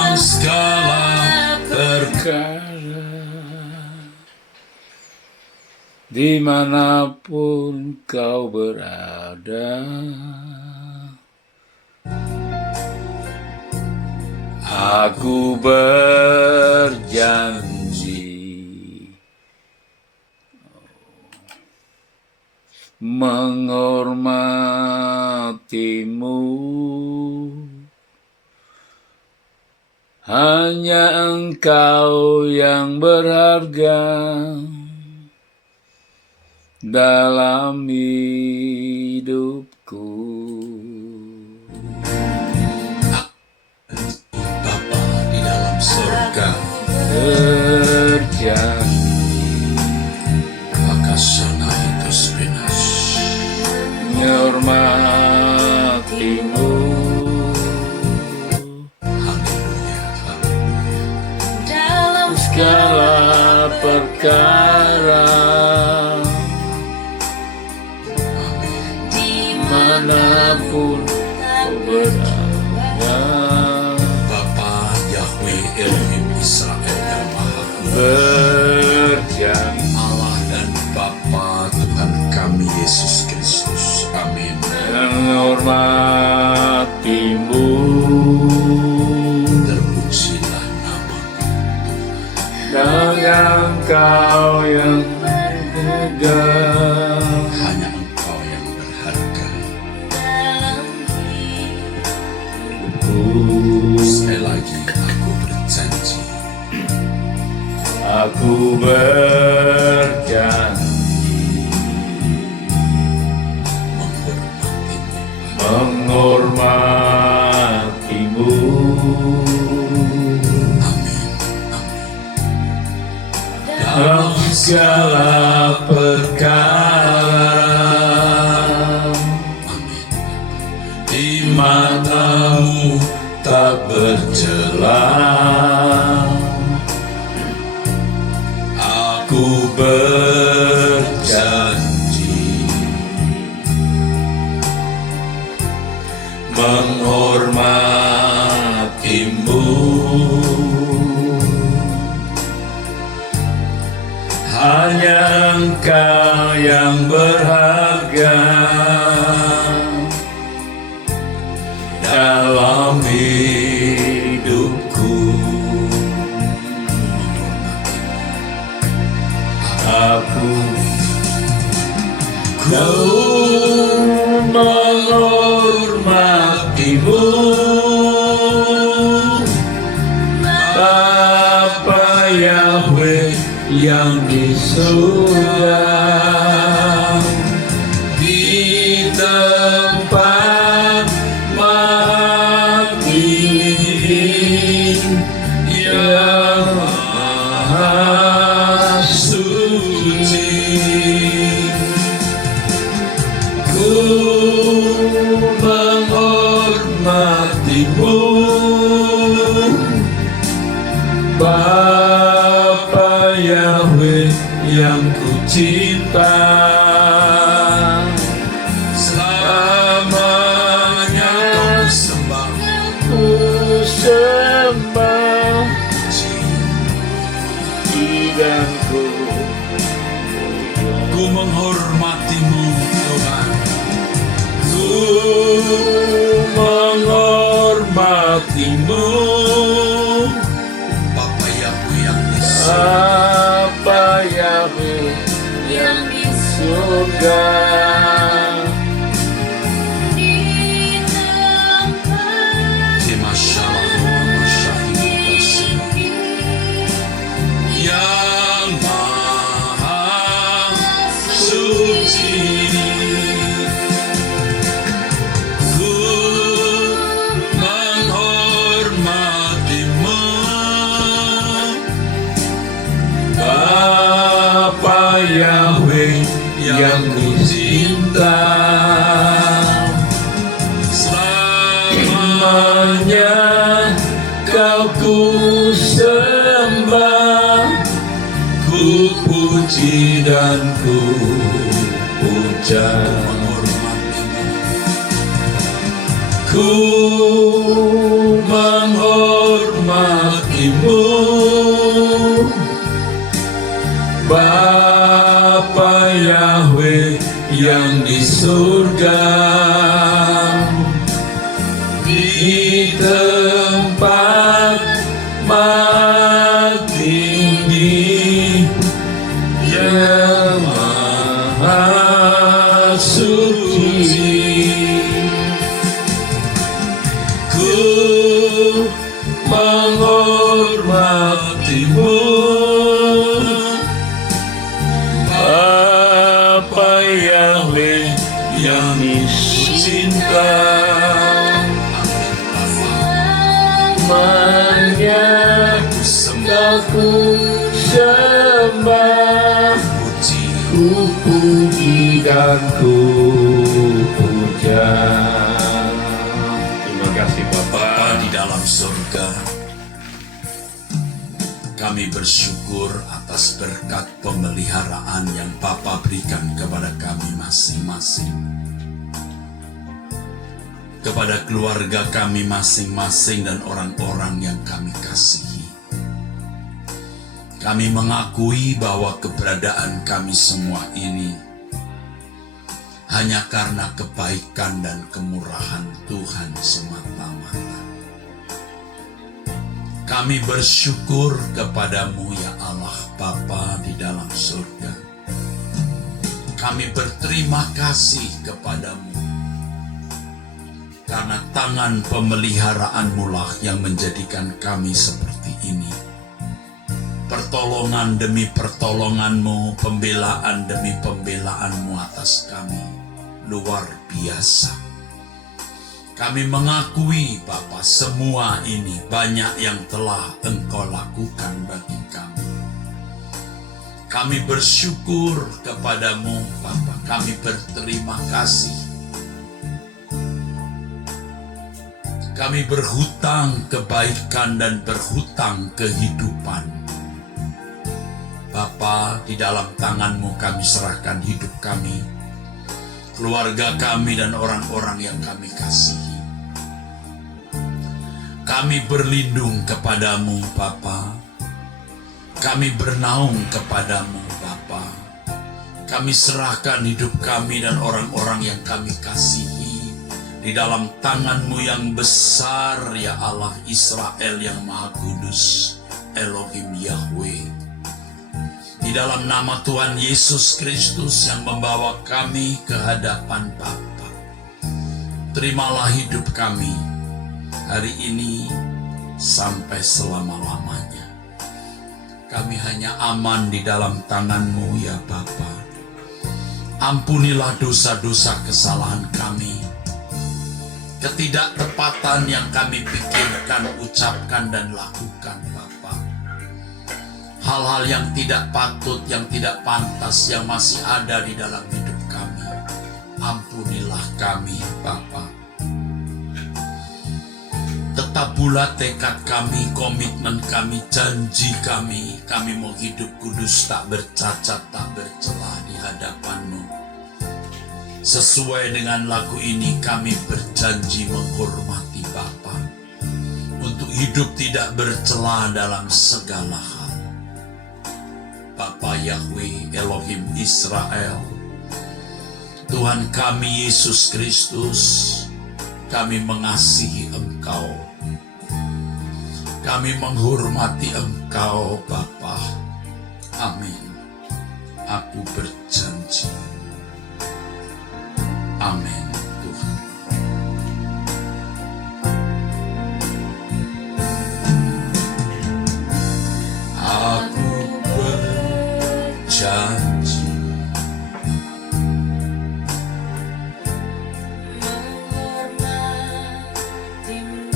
dalam segala perkara, dimanapun kau berada. Aku berjanji menghormatimu, hanya Engkau yang berharga dalam hidupku. Bapa di dalam surga, Berjanji Akasana Hitus Pinas, menghormatimu, haleluya, dalam segala perkara, dimanapun kau berada. Bapa Yahweh Elohim Israel yang Maha Kuasa, Berjanji Allah dan Bapa Tuhan kami Yesus Kristus, amin. menghormatimu, Terpujilah nama dengan Engkau yang berharga hanya Engkau yang berharga. Sekali lagi aku berjanji Aku berjanji menghormatimu, dalam segala perkara, di matamu tak bercelah. Aku berjanji menghormatimu, hanya Engkau yang berharga dalam hidupku. Ku menghormatimu, Bapa Yahweh yang di surga, di tempat maha tinggi yang maha suci. Ku menghormatimu, Bapa Yahweh yang ku cinta. Selamanya kau sembah, ku sembah, dan ku menghormatimu Tuhan. Ku menghormatimu, Bapa Yahweh yang di surga, Bapa Yahweh yang di surga, di masyarakat masyarakat yang maha suci. Ku menghormatimu, Bapa Yahweh yang ku cinta. Selamanya kau ku sembah, ku puji dan ku puja. Ku menghormatimu, menghormatimu, Bapa Yahweh yang di surga, di tempat maha tinggi yang maha suci. Ku menghormatimu, Bapa Yahweh yang cinta, selamanya aku sembah, ku puji dan ku puja. Terima kasih Bapa di dalam surga, kami bersyukur atas berkat pemeliharaan yang Bapa berikan kepada kami masing-masing, kepada keluarga kami masing-masing dan orang-orang yang kami kasihi. Kami mengakui bahwa keberadaan kami semua ini hanya karena kebaikan dan kemurahan Tuhan semata-mata. Kami bersyukur kepadamu ya Allah Bapa di dalam surga. Kami berterima kasih kepadamu karena tangan pemeliharaanmu lah yang menjadikan kami seperti ini. Pertolongan demi pertolonganmu, pembelaan demi pembelaanmu atas kami luar biasa. Kami mengakui Bapa semua ini banyak yang telah Engkau lakukan bagi kami. Kami bersyukur kepadamu Bapa, kami berterima kasih. Kami berhutang kebaikan dan berhutang kehidupan. Bapa, di dalam tangan-Mu kami serahkan hidup kami, keluarga kami dan orang-orang yang kami kasihi. Kami berlindung kepadamu Bapa. Kami bernaung kepadamu Bapa. Kami serahkan hidup kami dan orang-orang yang kami kasihi di dalam tangan-Mu yang besar ya Allah Israel yang Maha Kudus, Elohim Yahweh. Di dalam nama Tuhan Yesus Kristus yang membawa kami ke hadapan Bapa, terimalah hidup kami hari ini sampai selama-lamanya. Kami hanya aman di dalam tangan-Mu ya Bapa. Ampunilah dosa-dosa kesalahan kami, ketidaktepatan yang kami pikirkan, ucapkan dan lakukan Bapa. Hal-hal yang tidak patut, yang tidak pantas, yang masih ada di dalam hidup kami. Ampunilah kami, Bapa. Tetap bulat tekad kami, komitmen kami, janji kami. Kami mau hidup kudus, tak bercacat, tak bercelah di hadapan-Mu. Sesuai dengan lagu ini, kami berjanji menghormati Bapa. Untuk hidup tidak bercelah dalam segala hal. Bapa Yahweh Elohim Israel, Tuhan kami Yesus Kristus, kami mengasihi Engkau, kami menghormati Engkau Bapa. Amin. Aku berjanji. Amin Tuhan. Aku janji menghormatimu,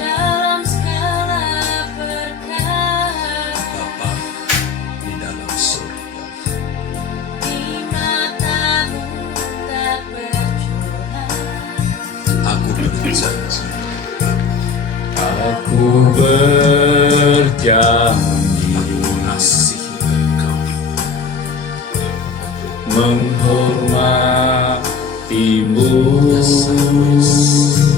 dalam segala perkara, Bapa di dalam surga. di mata-Mu tak bercurang. Aku berjanji. Aku berjanji Mengasihi Engkau. menghormatimu, Yesus.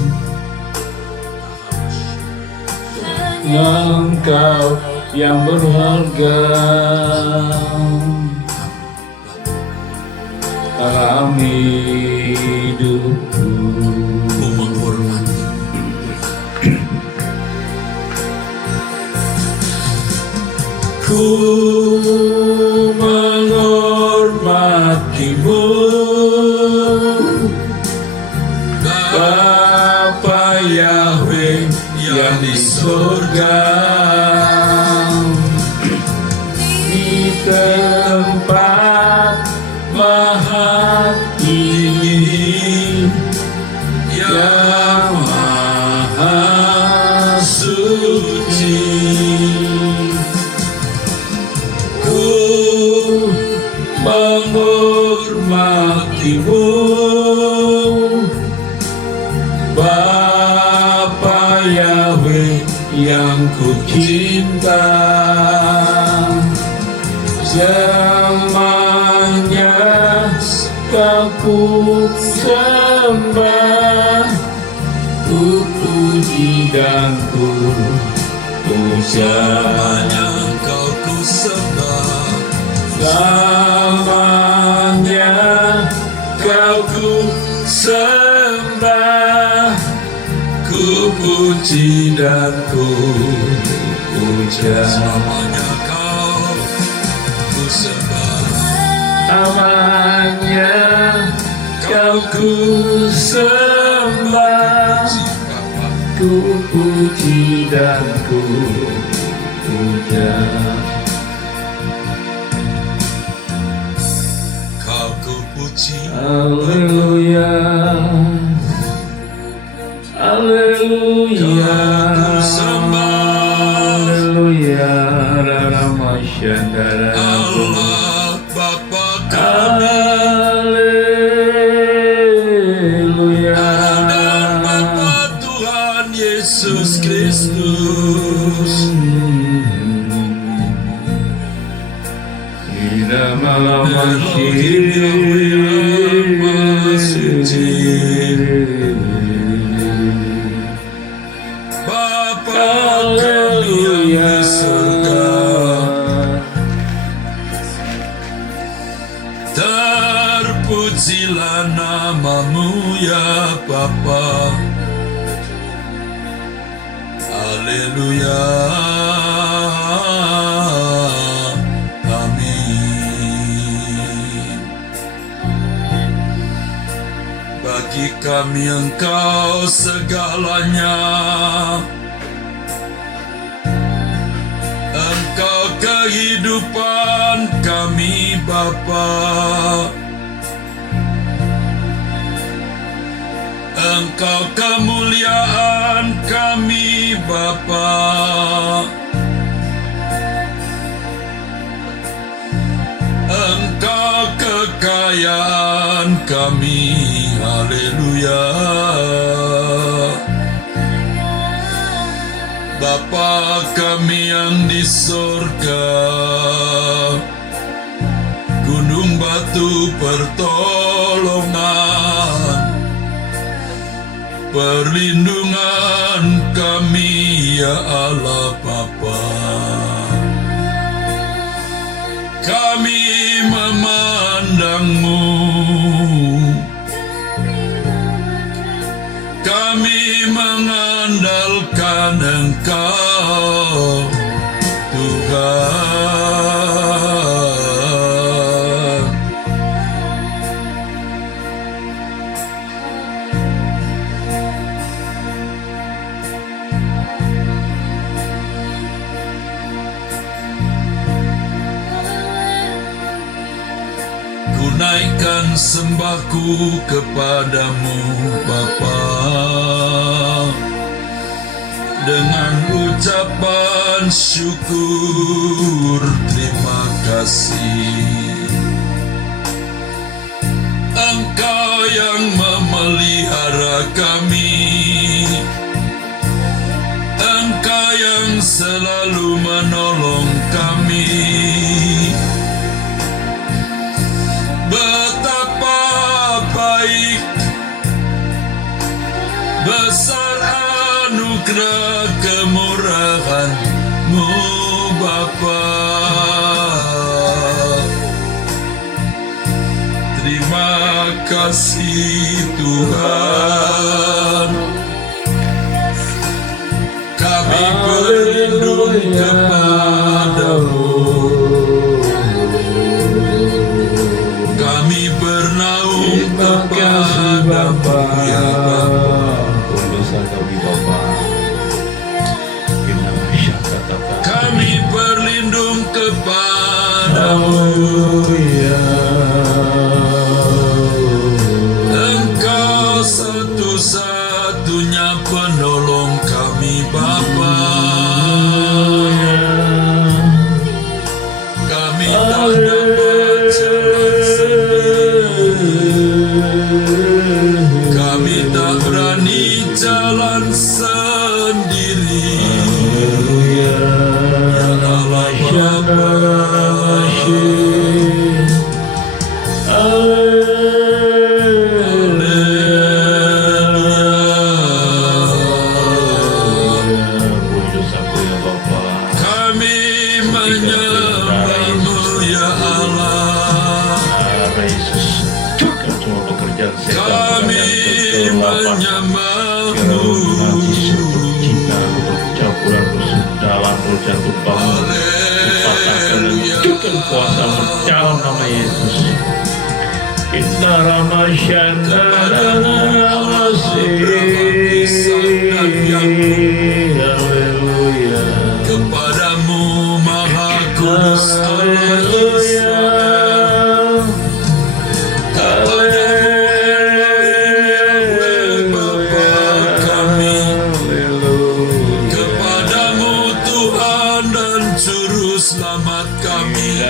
Engkau yang berharga dalam hidupku. Ku menghormati. Ku menghormatimu, Bapa Yahweh yang di surga, di tempat maha tinggi yang maha suci. Ku menghormatimu, Bapa Yahweh yang ku cinta. Selamanya kau ku sembah, ku puji dan ku puja. Selamanya Engkau ku sembah. Selamanya kau ku sembah, ku puji dan ku puja. Selamanya Kau ku sembah. Selamanya kau ku sembah, Bapa, ku puji dan ku puja. Kau ku puji. Haleluya, haleluya, Kau sembah. haleluya, Ramasyandara. Allah Bapa kami Haleluya, dan Bapa Tuhan Yesus Kristus. Ida malam Bapa kami yang di surga, terpujilah namamu ya Bapa. Haleluya. Amin. Bagi kami Engkau segalanya. Engkau kehidupan kami Bapa. Engkau kemuliaan kami Bapa. Engkau kekayaan kami. Haleluya. Bapa kami yang di surga, gunung batu pertolongan, perlindungan kami ya Allah Bapa. Kami memandangmu, kami mengandalkan Engkau Tuhan. Ku naikkan sembahku kepadamu Bapa, dengan ucapan syukur terima kasih. Engkau yang memelihara kami, Engkau yang selalu menolong kami. Betapa baik, besar anugerah anugerah kemurahan-Mu Bapa. Terima kasih Tuhan, kami berlindung kepada-Mu, kami bernaung kepada-Mu ya Bapa. Dosa kami Bapa. Kami berlindung kepada-Mu. Haleluya. Engkau satu-satunya penolong kami Bapa. Kami tak dapat jalan sendiri, kami tak berani jalan sendiri. Ya Allah Bapa, kami menyembah-Mu ya Allah. Kami menyembah-Mu. Haleluya. Kuasa dalam nama Yesus. Inna Ramasyana Haleluya. Kepadamu Maha Kudus Allah Isa. Selamat kami,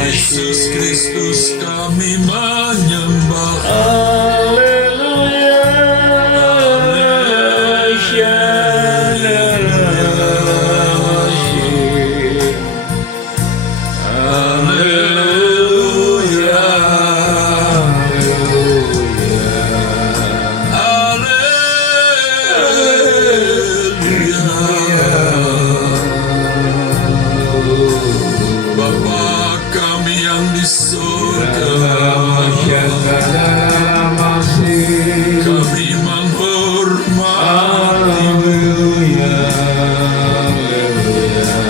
Yesus Kristus kami menyembah. Haleluya. Haleluya. Bapa kami yang di surga, kami menghormati-Mu,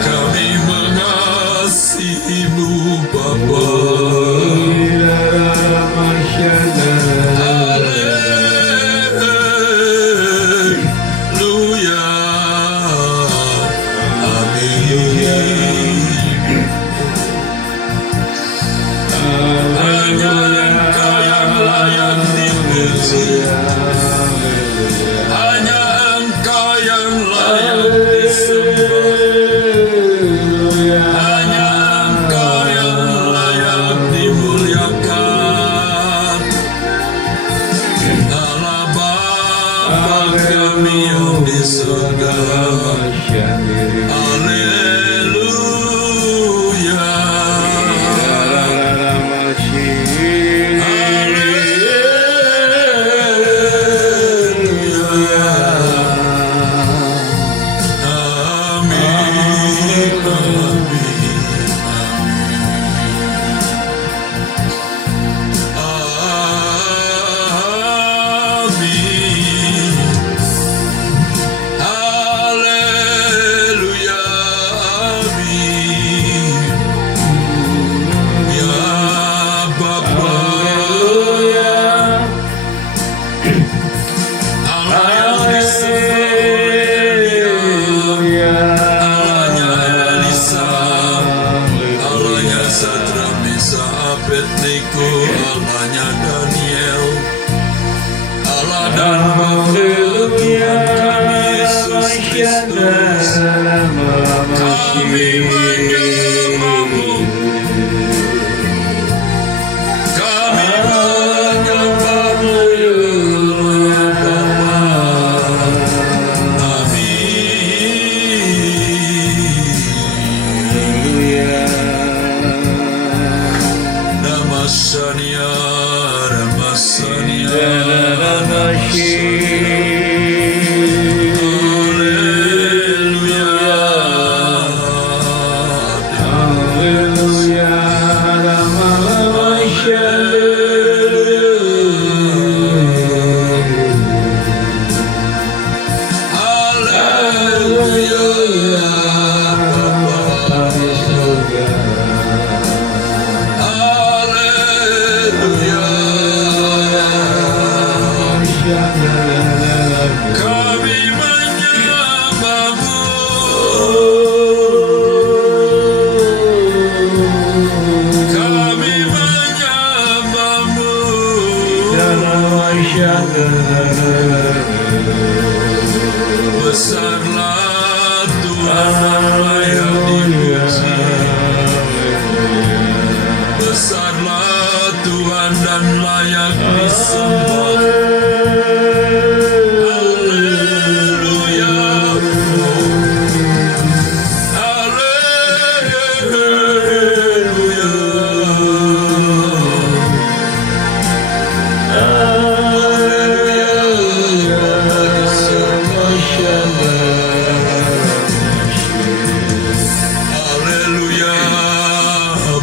kami mengasihi-Mu Bapa. Haleluya. Amin. Hanya Engkau yang layak dipuji, hanya Engkau yang layak disembah, hanya Engkau yang layak dimuliakan. Allah Bapa kami yang di surga. Haleluya. Allahnya Daniel, Allah dan Bapa Tuhan kami Yesus Kristus, kami menyembah-Mu, kami menyembah-Mu ya Bapa. Amin. Ramasania, Ramasania, Ramasania. Kami menyembahmu. Kami menyembahmu. Besarlah Tuhan layak dipuji. Besarlah Tuhan dan layak disembah. Haleluya. Haleluya. Haleluya.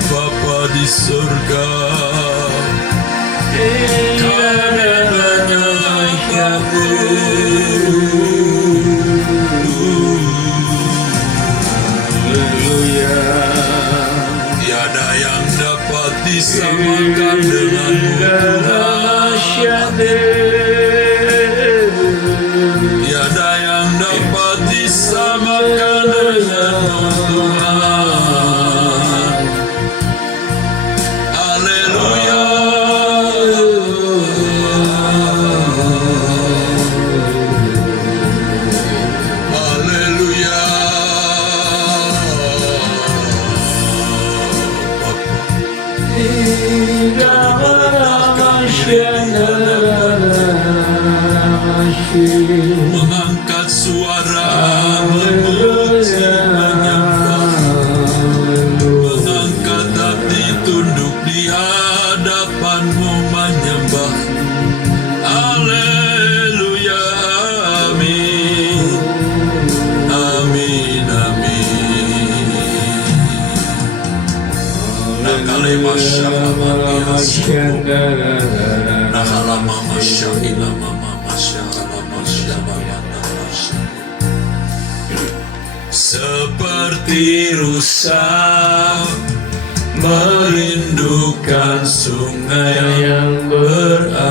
Bapa di surga, kami menyembahmu. Tiada yang dapat disamakan denganmu, Tuhan. Tiada yang dapat disamakan denganmu, Tuhan. Haleluya. Haleluya. Mengangkat suara memuji menyembah, mengangkat hati tunduk di hadapanmu menyembah. Haleluya. Amin. Amin. Amin. Nakale masyaallah nakalama masyaallah seperti rusa merindukan sungai yang berair,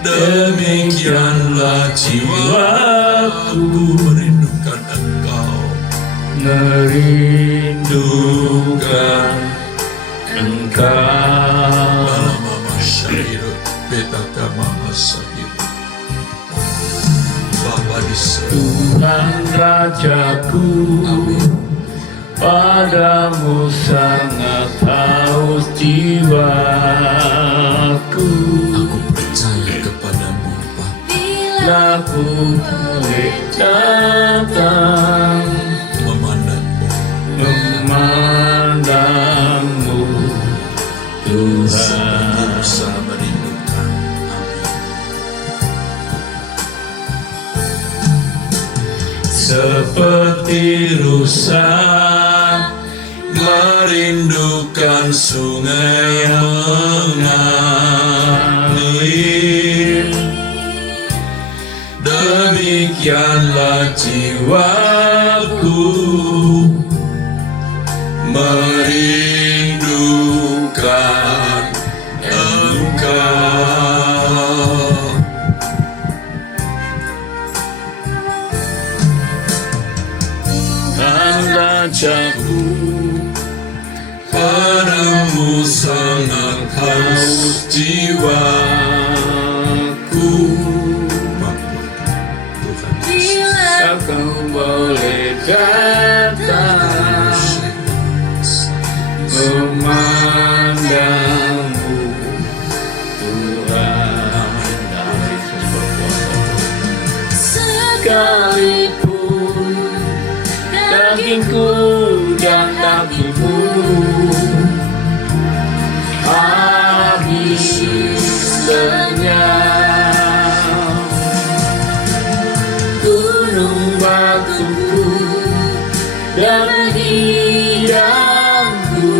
demikianlah jiwaku merindukan Engkau, merindukan Engkau. Mama syairu betaka mama syairu. Bapa di surga, Tuhan Rajaku, padamu sangat haus jiwaku. aku percaya kepadamu, Bapa. Bila ku boleh datang Memandangmu, memandangmu, Tuhan. rusa merindukan. Amin. Seperti rusa merindukan sungai yang mengalir, demikianlah jiwaku merindukan Engkau. Rajaku, padamu sangat haus jiwaku. Bila kau boleh datang memandangmu, Tuhan. Sekalipun dagingku dan kakiku habis lenyap, gunung batuku dan hidangku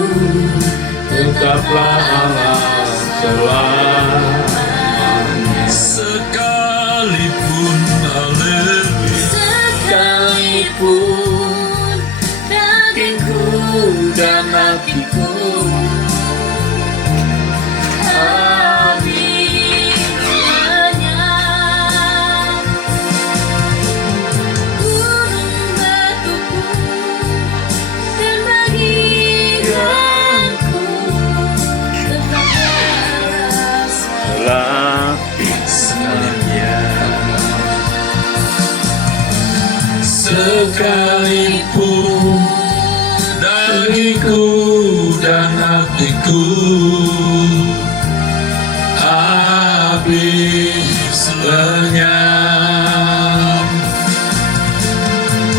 tetaplah Allah selamanya. Sekalipun haleluya, Sekalipun dagingku dan hatiku sekalipun dagingku dan hatiku habis lenyap,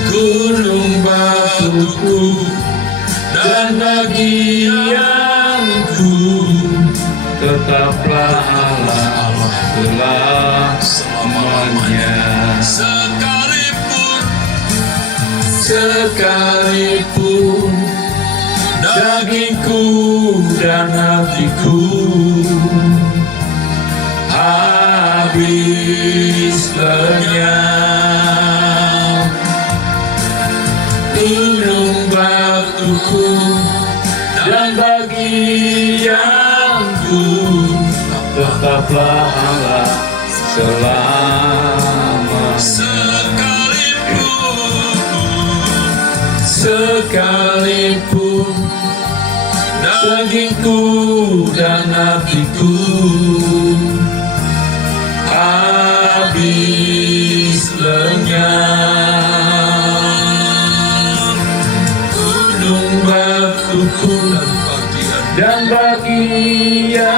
gunung batuku dan bagianku Tetaplah Allah selamanya. Sekalipun dagingku dan hatiku habis lenyap, gunung batuku dan bagianku Tetaplah Allah selamanya. Sekalipun dagingku dan hatiku habis lenyap, gunung batuku dan bagianku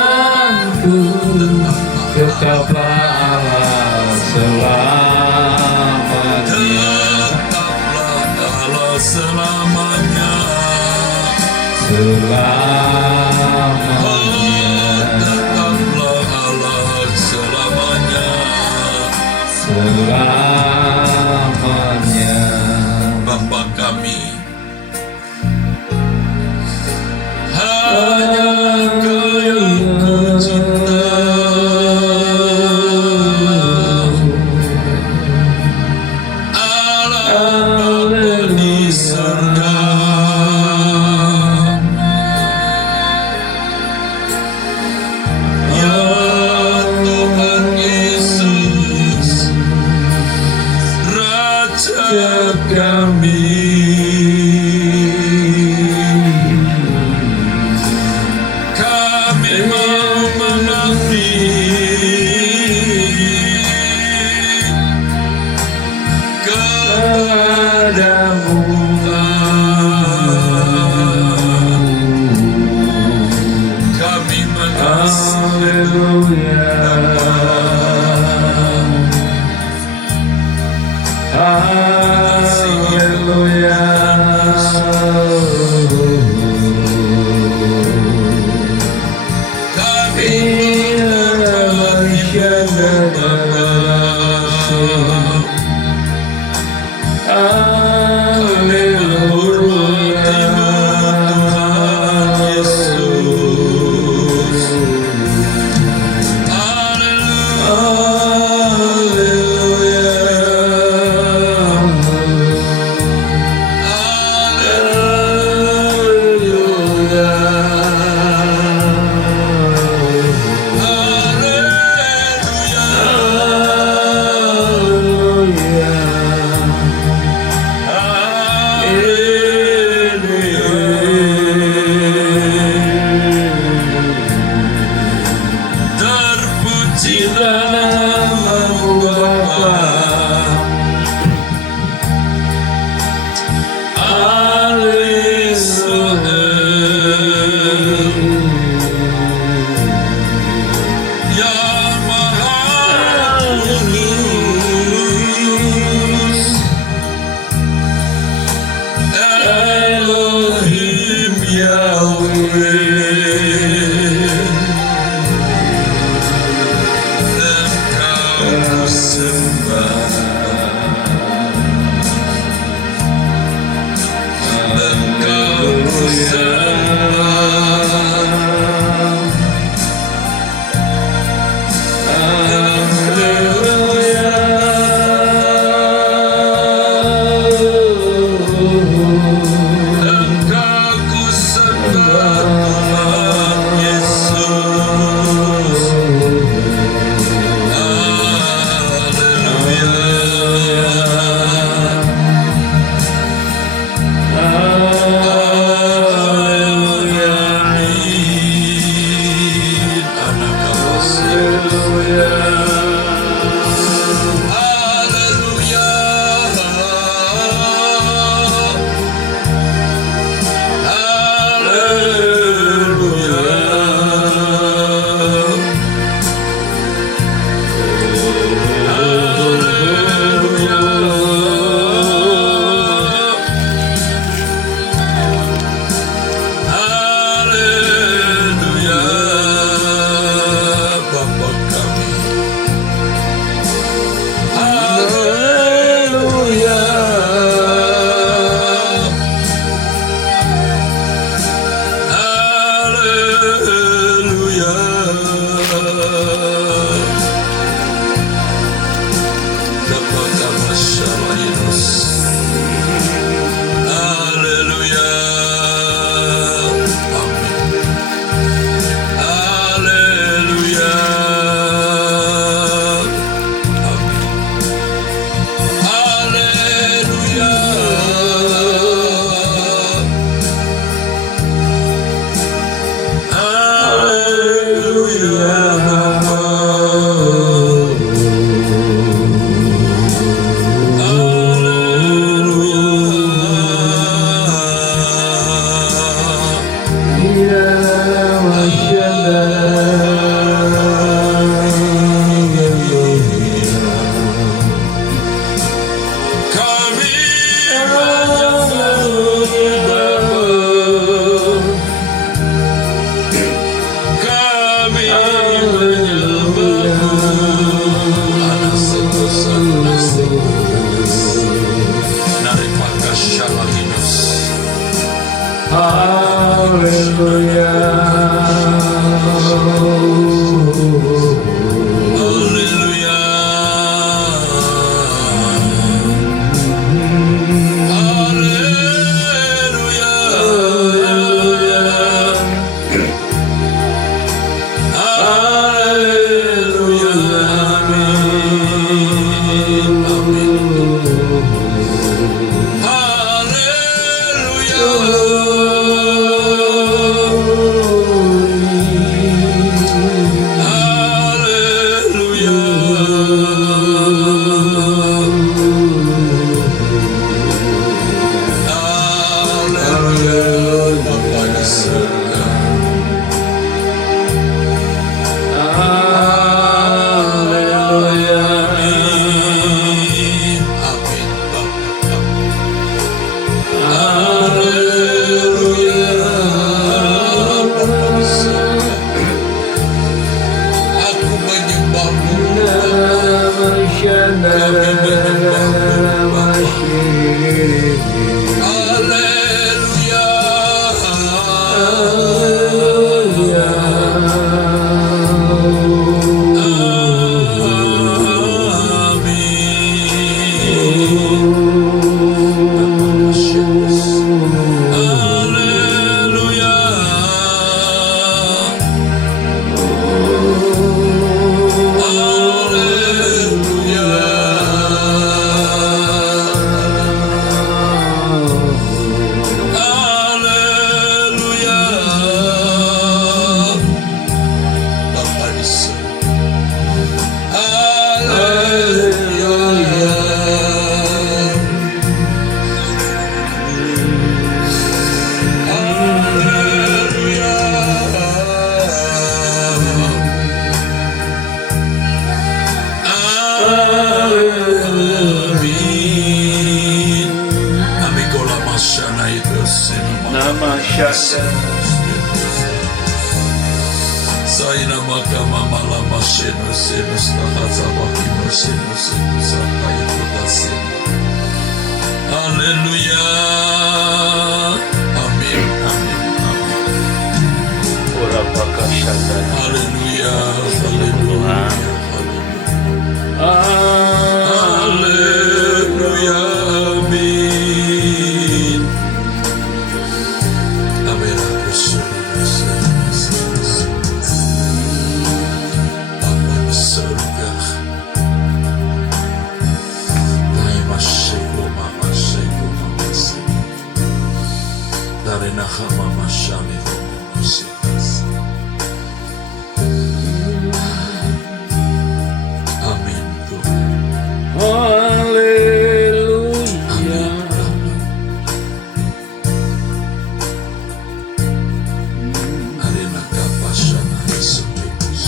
Tetaplah Allah selamanya. Selamanya, tetaplah Allah selamanya. Bapa kami, hanya Kau yang ku cinta, Allah Bapa di surga. Ya Tuhan Yesus, Raja kami, kami mau mengabdi kepadamu. Kami mengasihi Haleluya. Amin. Haleluya. Haleluya. Haleluya. Amin. Amin. Bapa di surga, dari nahama masyami amin Tuhan. Haleluya. Arena kapasana Yesus.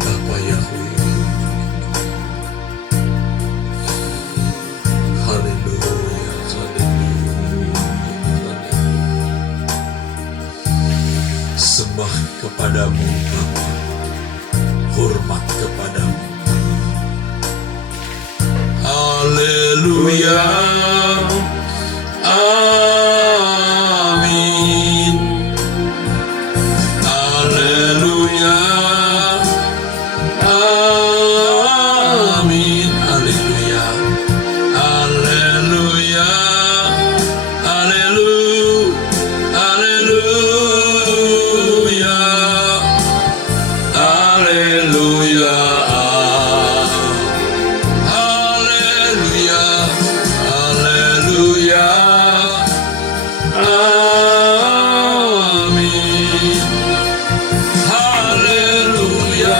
Bapa Yahweh. Haleluya. Sembah kepadamu Bapa, hormat kepadamu. Haleluya. Amin. Haleluya. Amin. Haleluya. Haleluya. Haleluya. Haleluya. Haleluya. Haleluya. Haleluya. Amin. Haleluya.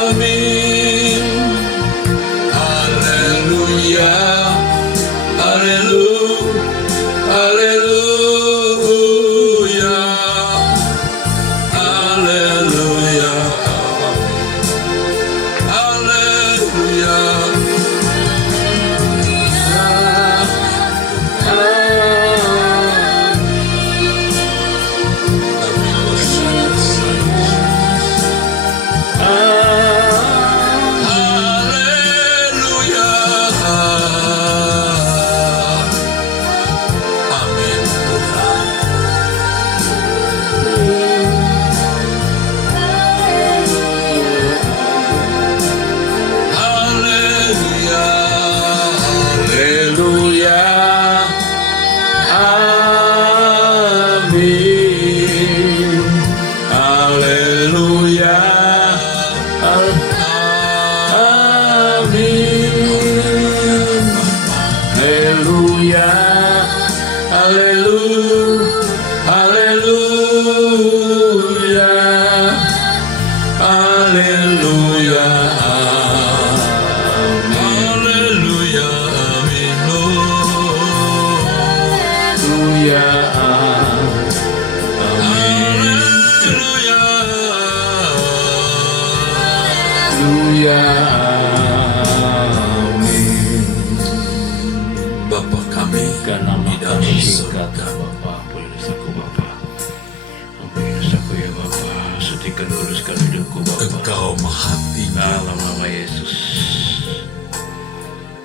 Amin. Haleluya. Haleluya. Haleluya. Haleluya. Amin. Haleluya, haleluya, haleluya, amin. Haleluya, Haleluya, haleluya, amin. Bapa kami Karena di dalam makasih surga, kata Bapa, ampuni dosaku Bapa, ampuni dosaku ya Bapa, sucikan kuduskan hidupku Bapa. Engkau maha tinggi. Dalam nama Yesus,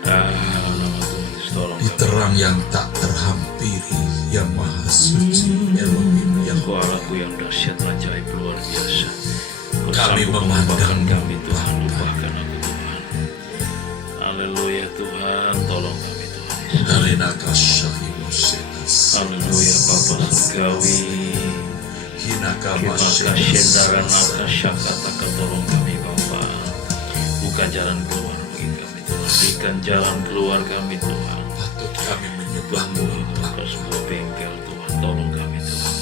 dalam nama Tuhan Yesus, tolong Di terang yang tak terhampiri, yang maha suci, Elohim yang Engkau Allahku yang dahsyat, ajaib, luar biasa. Kau Kami sanggup memandang mengubahkan kami Tuhan, ubahkan aku Tuhan. Haleluya Tuhan, tolong kami Tuhan Yesus. dari naga syahimu setas. Haleluya Bapa Surgawi. Hinaka Terima kasih Sendara Naka Syakata, tolong kami Bapa. Buka jalan keluar bagi kami Tuhan. Berikan jalan keluar kami Tuhan. patut kami menyembahmu Buka sebuah bengkel Tuhan, tolong kami Tuhan.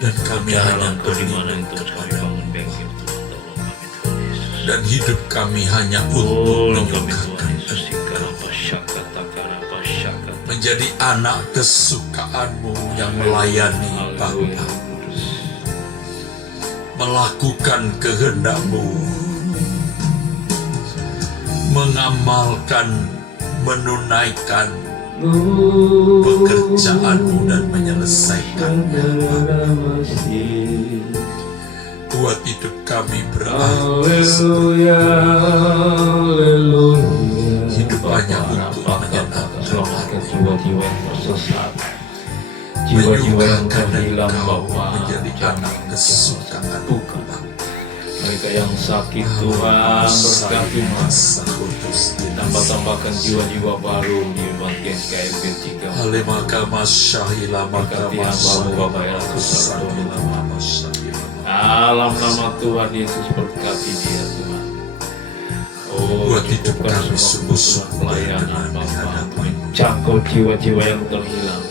dan kami hanya Jalan kau di mana berlindung itu kami kepadamu bangun bengkel Tuhan, tolong kami Tuhan Yesus. dan hidup kami hanya untuk Tolong kami Tuhan menyukakan Yesus. Ikarapa Syakata, Karapa Syakata. menjadi anak kesukaanmu yang melayani Haleluya Bapa, Kudus. melakukan kehendakmu, mengamalkan, menunaikan pekerjaanmu dan menyelesaikannya. Buat hidup kami berarti, Haleluya, haleluya. hidup hanya untuk menyenangkan Selamatkan jiwa-jiwa yang tersesat, jiwa-jiwa yang menyukakan terhilang Engkau Bapa. menjadi anak kesukaan Bukan. Bapa. Mereka yang sakit Tuhan, berkati Masa kudus di tambah-tambahkan jiwa-jiwa baru di bagian KFB 3. Halimaka masyahila maka Berkati hamba-Mu Bapa yang susah Dalam nama Tuhan Yesus, berkati dia Tuhan. Oh, Buat hidup cukupkan kami semua sungguh-sungguh kebutuhan pelayanan berkenan di Bapa, hadapan-Mu. menjangkau jiwa-jiwa yang terhilang,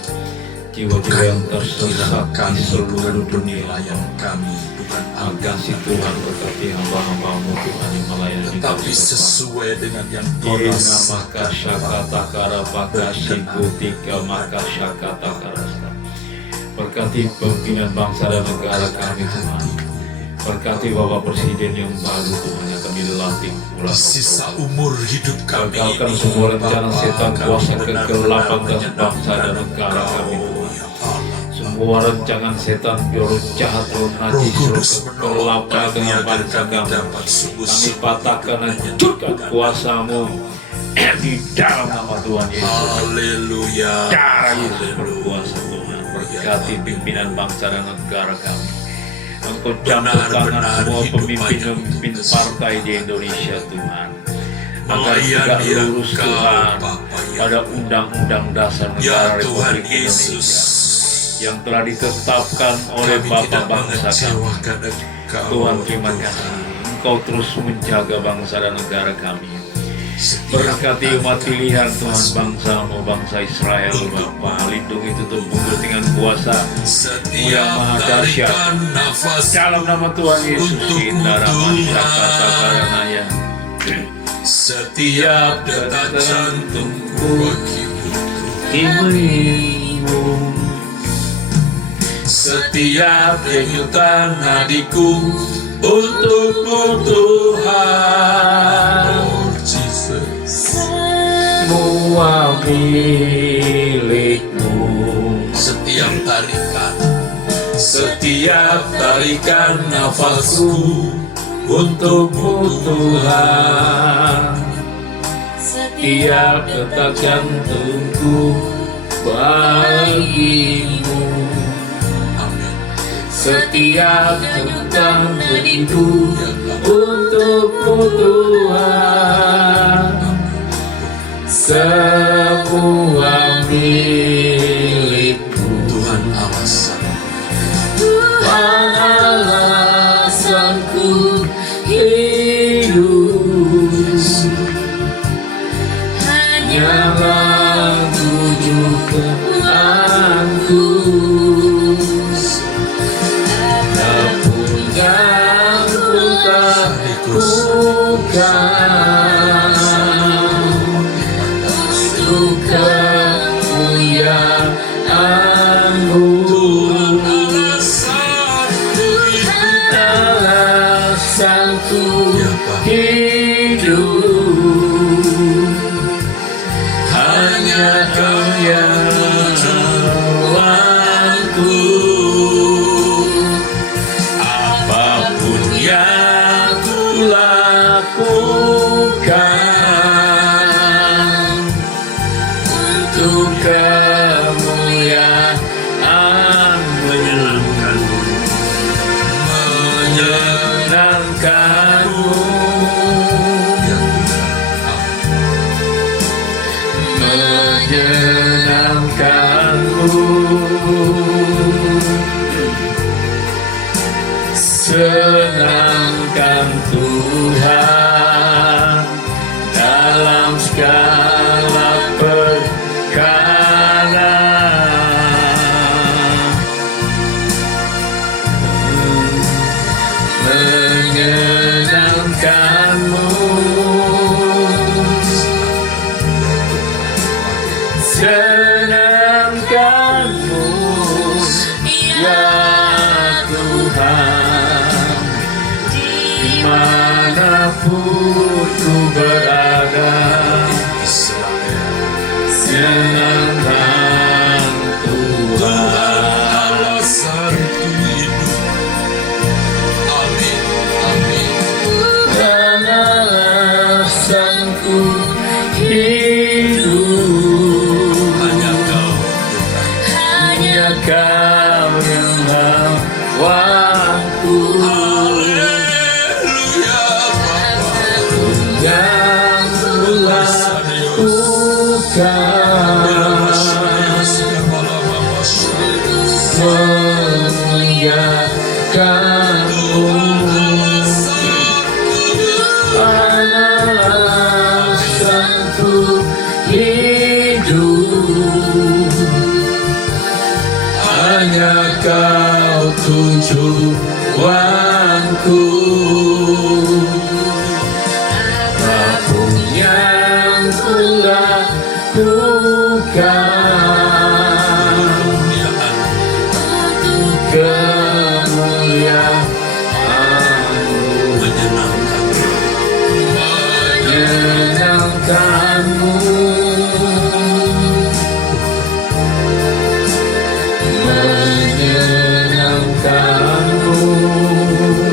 jiwa-jiwa yang tersesat di kami, seluruh bukan dunia. penilaian kami, bukan Kasih Tuhan, berkati hamba-hamba-Mu Tuhan yang melayani tetapi kami, Bapa. sesuai dengan yang Kau Ina rasakan. maka syakata karapaka sikutika maka syakata karasta. Berkati pimpinan bangsa dan negara kami Tuhan. Berkati Bapak Presiden yang baru Tuhan yang kami dilantik bulan Sisa umur hidup kami gagalkan ini, semua rencana Bapa, setan kami kuasa benar-benar kegelapan atas menyenangkan bangsa dan negara Engkau, kami Tuhan. ya Allah. Semua rancangan setan, jurus jahat, roh Roh najis, roh Kudus menolong kegelapan kami dengan agar bangsa kami kami. dapat Kami sungguh-sungguh patahkan, hancurkan kuasa-Mu di dalam nama Tuhan Yesus. Haleluya. Darah Yesus berkuasa Tuhan. Berkati pimpinan bangsa dan negara kami. Engkau campur tangan Benar-benar semua hidup pemimpin-pemimpin hanya untuk partai di Indonesia Tuhan. Agar Melayani tegak lurus Engkau, Tuhan Bapa, ya pada undang-undang dasar Ya negara Tuhan Republik Yesus, Indonesia yang telah ditetapkan oleh kami Bapa tidak bangsa kami. mengecewakan Engkau. Tuhan, terima Tuhan. kasih. Engkau terus menjaga bangsa dan negara kami. Setiap Berkati umat hari pilihan kami Tuhan, bangsa-Mu, bangsa Israel Bapa. Lindungi tutup punggung dengan kuasa Setiap Maha dahsyat. tarikan nafas dalam nama Tuhan Yesus. Untukmu, Indara Tuhan. masyarakat karenanya. setiap detak jantungku bagi Ibu setiap denyutan nadiku untukmu Tuhan. Oh Jesus. semua milikmu. Setiap tarikan nafasku untukmu Tuhan. Setiap detak jantungku bagimu. Amin. Setiap detak nadiku untukmu Tuhan. Semua milikmu. Tuhan alasan Tuhan alasanku hidup. Hanyalah tujuanku. hanya Kau yang tujuanku. Apapun yang ku lakukan untuk kemuliaan menyenangkanmu, menyenangkanmu. Senangkan Tuhan dalam segala perkara. Menyenangkanmu, senangkanmu ya Tuhan, dimanapun ku berada. Senangkan Tuhan, alasanku hidup. Amin, amin. dan alasanku hidup. Hanya Kau, Hanya Kau yang lawanku. haleluya Bapa. Yang ku lakukan memuliakanmu. Alasanku hidup, hanya Kau tujuanku. Apapun yang ku lakukan untuk kemuliaan-Mu, menyenangkan-Mu, menyenangkan-Mu.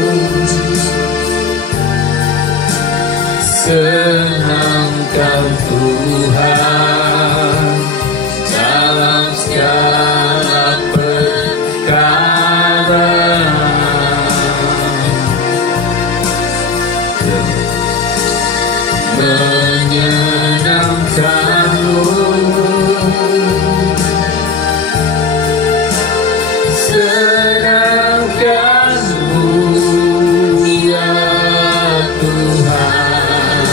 Senangkan Tuhan dalam segala perkara. Menyenangkan-Mu, senangkan-Mu ya Tuhan,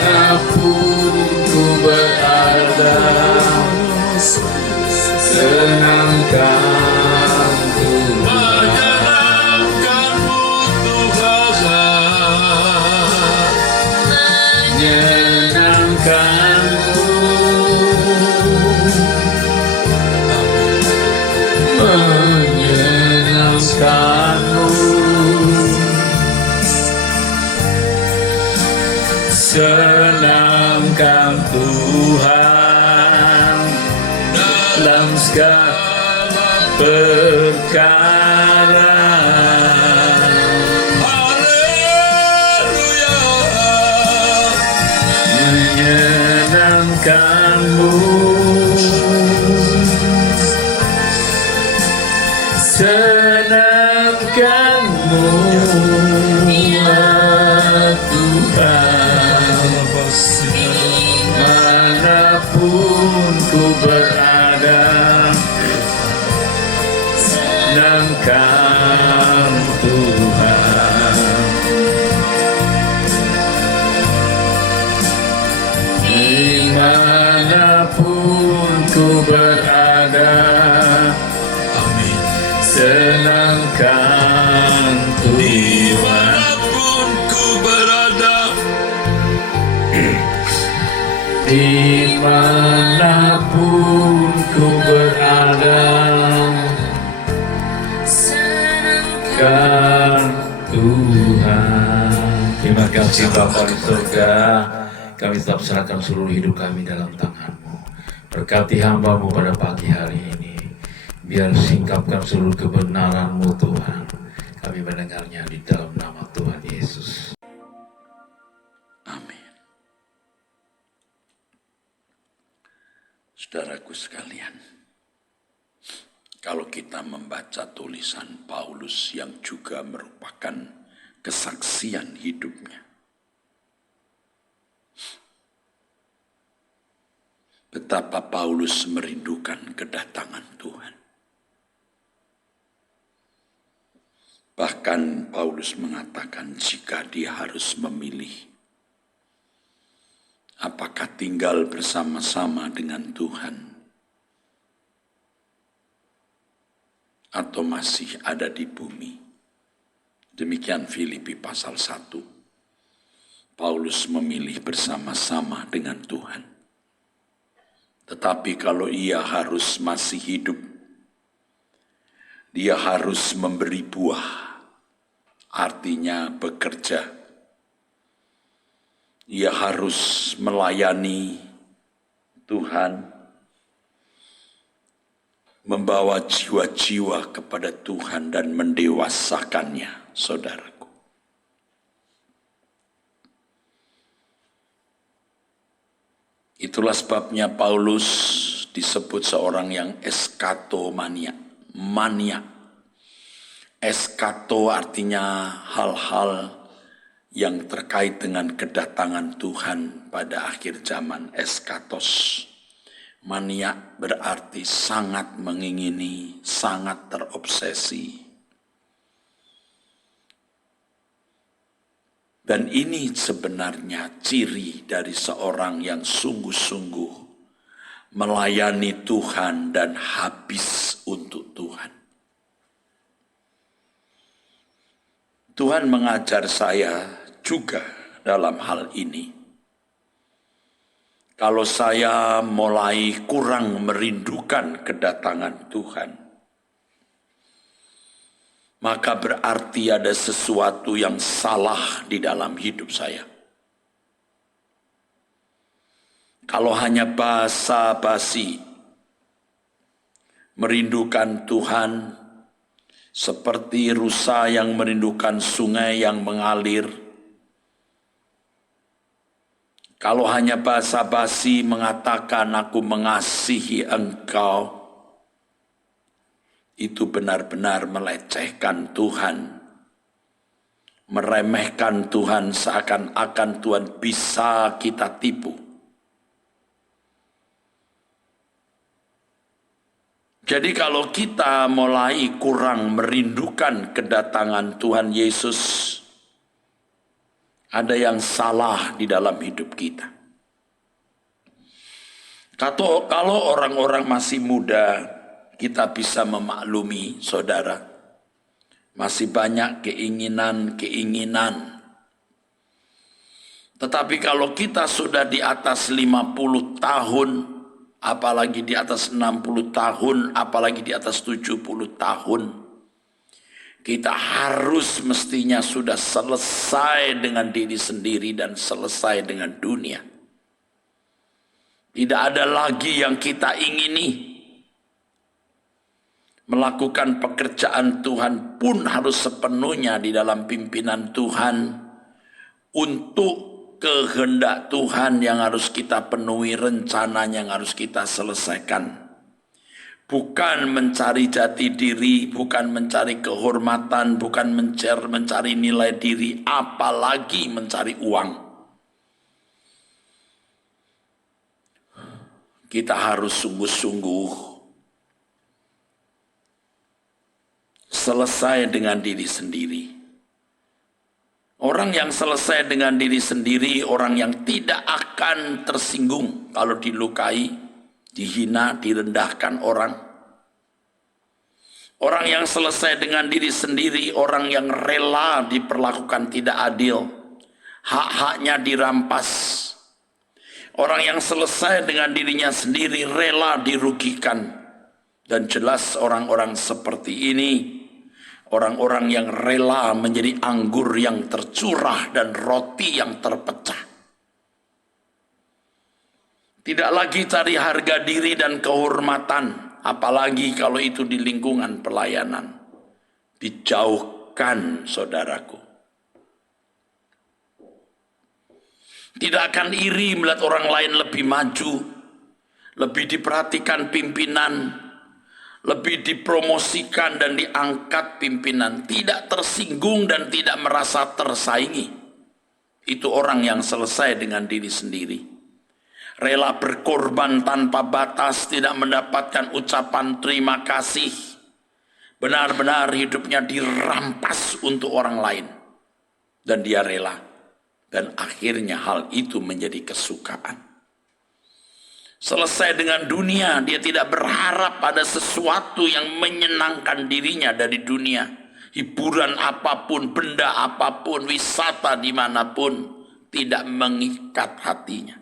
dimanapun ku berada. Senangkan Tuhan, Menyenangkanmu Tuhan, menyenangkan-Mu, menyenangkan-Mu. Senangkan Tuhan dalam segala perkara. haleluya. Menyenangkan-Mu, senangkan-Mu ya Tuhan, manapun ku berada. Senangkan Tuhan, dimanapun ku berada. Amin. Senangkan Tuhan, Dimanapun ku berada, dimanapun ku berada. Senangkan Tuhan. Terima kasih Bapa di surga. Kami tetap serahkan seluruh hidup kami dalam tangan-Mu. Berkati hamba-Mu pada pagi hari ini. Biar singkapkan seluruh kebenaran-Mu Tuhan. Kami mendengarnya di dalam nama Tuhan Yesus. Amin. Saudaraku sekalian, kalau kita membaca tulisan Paulus yang juga merupakan kesaksian hidupnya, betapa Paulus merindukan kedatangan Tuhan. Bahkan Paulus mengatakan jika dia harus memilih apakah tinggal bersama-sama dengan Tuhan atau masih ada di bumi. Demikian Filipi pasal 1. Paulus memilih bersama-sama dengan Tuhan. Tetapi kalau ia harus masih hidup, dia harus memberi buah, artinya bekerja. Ia harus melayani Tuhan, membawa jiwa-jiwa kepada Tuhan dan mendewasakannya, saudaraku. Itulah sebabnya Paulus disebut seorang yang eskatomania. Eskato artinya hal-hal yang terkait dengan kedatangan Tuhan pada akhir zaman. Eskatos. Mania berarti sangat mengingini, sangat terobsesi. Dan ini sebenarnya ciri dari seorang yang sungguh-sungguh melayani Tuhan dan habis untuk Tuhan. Tuhan mengajar saya juga dalam hal ini. Kalau saya mulai kurang merindukan kedatangan Tuhan, maka berarti ada sesuatu yang salah di dalam hidup saya. Kalau hanya basa-basi merindukan Tuhan, seperti rusa yang merindukan sungai yang mengalir. Kalau hanya basa-basi mengatakan aku mengasihi engkau, itu benar-benar melecehkan Tuhan, meremehkan Tuhan, seakan-akan Tuhan bisa kita tipu. Jadi kalau kita mulai kurang merindukan kedatangan Tuhan Yesus, ada yang salah di dalam hidup kita. Kalau orang-orang masih muda, kita bisa memaklumi, saudara. Masih banyak keinginan. Tetapi kalau kita sudah di atas 50 tahun, apalagi di atas 60 tahun, apalagi di atas 70 tahun, kita harus mestinya sudah selesai dengan diri sendiri dan selesai dengan dunia. Tidak ada lagi yang kita ingini. Melakukan pekerjaan Tuhan pun harus sepenuhnya di dalam pimpinan Tuhan, untuk kehendak Tuhan yang harus kita penuhi, rencananya yang harus kita selesaikan. Bukan mencari jati diri, bukan mencari kehormatan, bukan mencari nilai diri, apalagi mencari uang. Kita harus sungguh-sungguh selesai dengan diri sendiri. Orang yang selesai dengan diri sendiri, orang yang tidak akan tersinggung kalau dilukai, dihina, direndahkan orang. Orang yang selesai dengan diri sendiri, orang yang rela diperlakukan tidak adil, hak-haknya dirampas. Orang yang selesai dengan dirinya sendiri, rela dirugikan. Dan jelas orang-orang seperti ini, orang-orang yang rela menjadi anggur yang tercurah dan roti yang terpecah. Tidak lagi cari harga diri dan kehormatan, apalagi kalau itu di lingkungan pelayanan. Dijauhkan, saudaraku. Tidak akan iri melihat orang lain lebih maju, lebih diperhatikan pimpinan, lebih dipromosikan dan diangkat pimpinan. Tidak tersinggung dan tidak merasa tersaingi. Itu orang yang selesai dengan diri sendiri. Rela berkorban tanpa batas, tidak mendapatkan ucapan terima kasih. Benar-benar hidupnya dirampas untuk orang lain. Dan dia rela. Dan akhirnya hal itu menjadi kesukaan. Selesai dengan dunia, dia tidak berharap pada sesuatu yang menyenangkan dirinya dari dunia. Hiburan apapun, benda apapun, wisata dimanapun, tidak mengikat hatinya.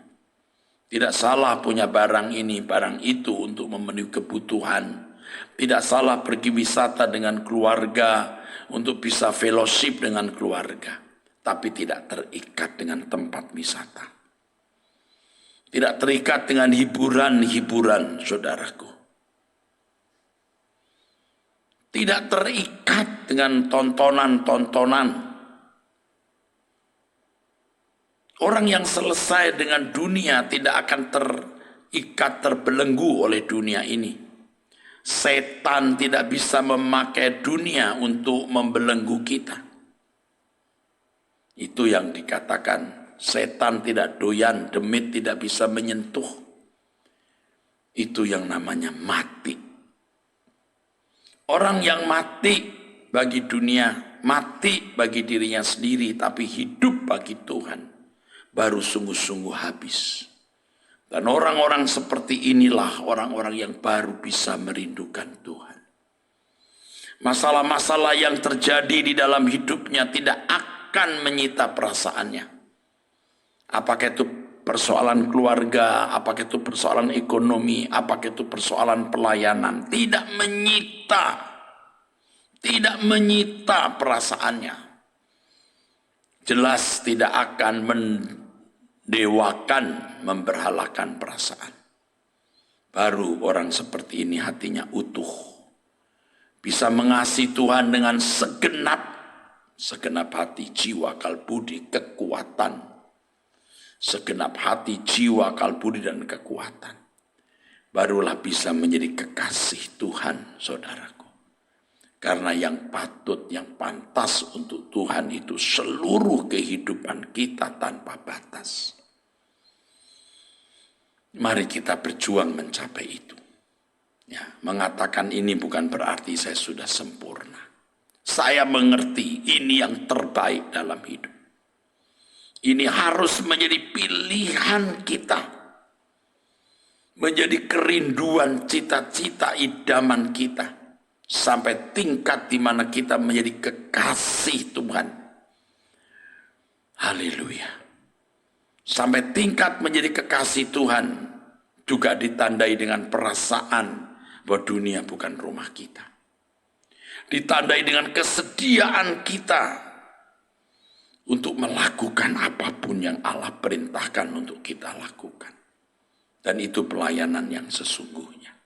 Tidak salah punya barang ini, barang itu untuk memenuhi kebutuhan. Tidak salah pergi wisata dengan keluarga untuk bisa fellowship dengan keluarga. Tapi tidak terikat dengan tempat wisata. Tidak terikat dengan hiburan-hiburan, saudaraku. Tidak terikat dengan tontonan-tontonan. Orang yang selesai dengan dunia tidak akan terikat, terbelenggu oleh dunia ini. Setan tidak bisa memakai dunia untuk membelenggu kita. Itu yang dikatakan, setan tidak doyan, demit tidak bisa menyentuh. Itu yang namanya mati. Orang yang mati bagi dunia, mati bagi dirinya sendiri, tapi hidup bagi Tuhan, baru sungguh-sungguh habis. Dan orang-orang seperti inilah orang-orang yang baru bisa merindukan Tuhan. Masalah-masalah yang terjadi di dalam hidupnya tidak akan menyita perasaannya. Apakah itu persoalan keluarga, apakah itu persoalan ekonomi, apakah itu persoalan pelayanan, tidak menyita perasaannya. Jelas tidak akan mendewakan, memberhalakan perasaan. Baru orang seperti ini hatinya utuh. Bisa mengasihi Tuhan dengan segenap hati, jiwa, akal, budi, kekuatan. Segenap hati, jiwa, akal, budi, dan kekuatan. Barulah bisa menjadi kekasih Tuhan, saudaraku. Karena yang patut, yang pantas untuk Tuhan itu seluruh kehidupan kita tanpa batas. Mari kita berjuang mencapai itu. Ya, mengatakan ini bukan berarti saya sudah sempurna. Saya mengerti ini yang terbaik dalam hidup. Ini harus menjadi pilihan kita. Menjadi kerinduan, cita-cita, idaman kita. Sampai tingkat di mana kita menjadi kekasih Tuhan. Haleluya. Sampai tingkat menjadi kekasih Tuhan juga ditandai dengan perasaan bahwa dunia bukan rumah kita. Ditandai dengan kesediaan kita untuk melakukan apapun yang Allah perintahkan untuk kita lakukan. Dan itu pelayanan yang sesungguhnya.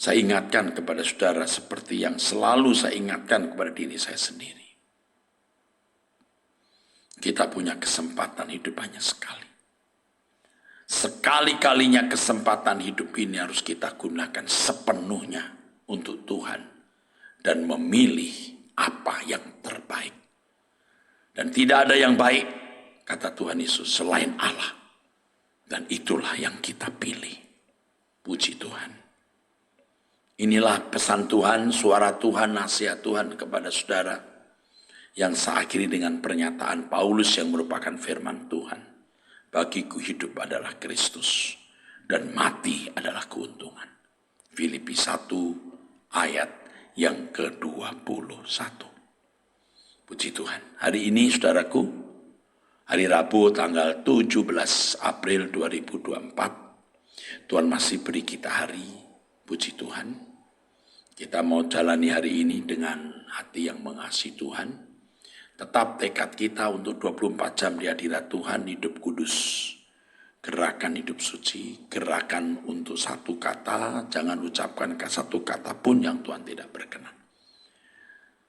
Saya ingatkan kepada saudara seperti yang selalu saya ingatkan kepada diri saya sendiri. Kita punya kesempatan hidup hanya sekali. Sekali-kalinya kesempatan hidup ini harus kita gunakan sepenuhnya untuk Tuhan. Dan memilih apa yang terbaik. Dan tidak ada yang baik, kata Tuhan Yesus, selain Allah. Dan itulah yang kita pilih. Puji Tuhan. Inilah pesan Tuhan, suara Tuhan, nasihat Tuhan kepada saudara. Yang saya akhiri dengan pernyataan Paulus yang merupakan firman Tuhan. Bagiku hidup adalah Kristus. Dan mati adalah keuntungan. Filipi 1 ayat yang ke-21. Puji Tuhan. Hari ini saudaraku, hari Rabu tanggal 17 April 2024. Tuhan masih beri kita hari. Puji Tuhan. Kita mau jalani hari ini dengan hati yang mengasihi Tuhan. Tetap tekad kita untuk 24 jam di hadirat Tuhan, hidup kudus. Gerakan hidup suci, gerakan untuk satu kata, jangan ucapkan satu kata pun yang Tuhan tidak berkenan.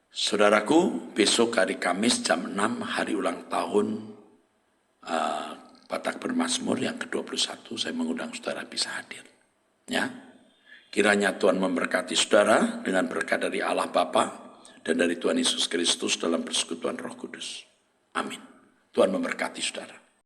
Saudaraku, besok hari Kamis jam 6 hari ulang tahun Batak Bermazmur yang ke-21, saya mengundang saudara bisa hadir. Ya, kiranya Tuhan memberkati saudara dengan berkat dari Allah Bapa dan dari Tuhan Yesus Kristus dalam persekutuan Roh Kudus. Amin. Tuhan memberkati saudara.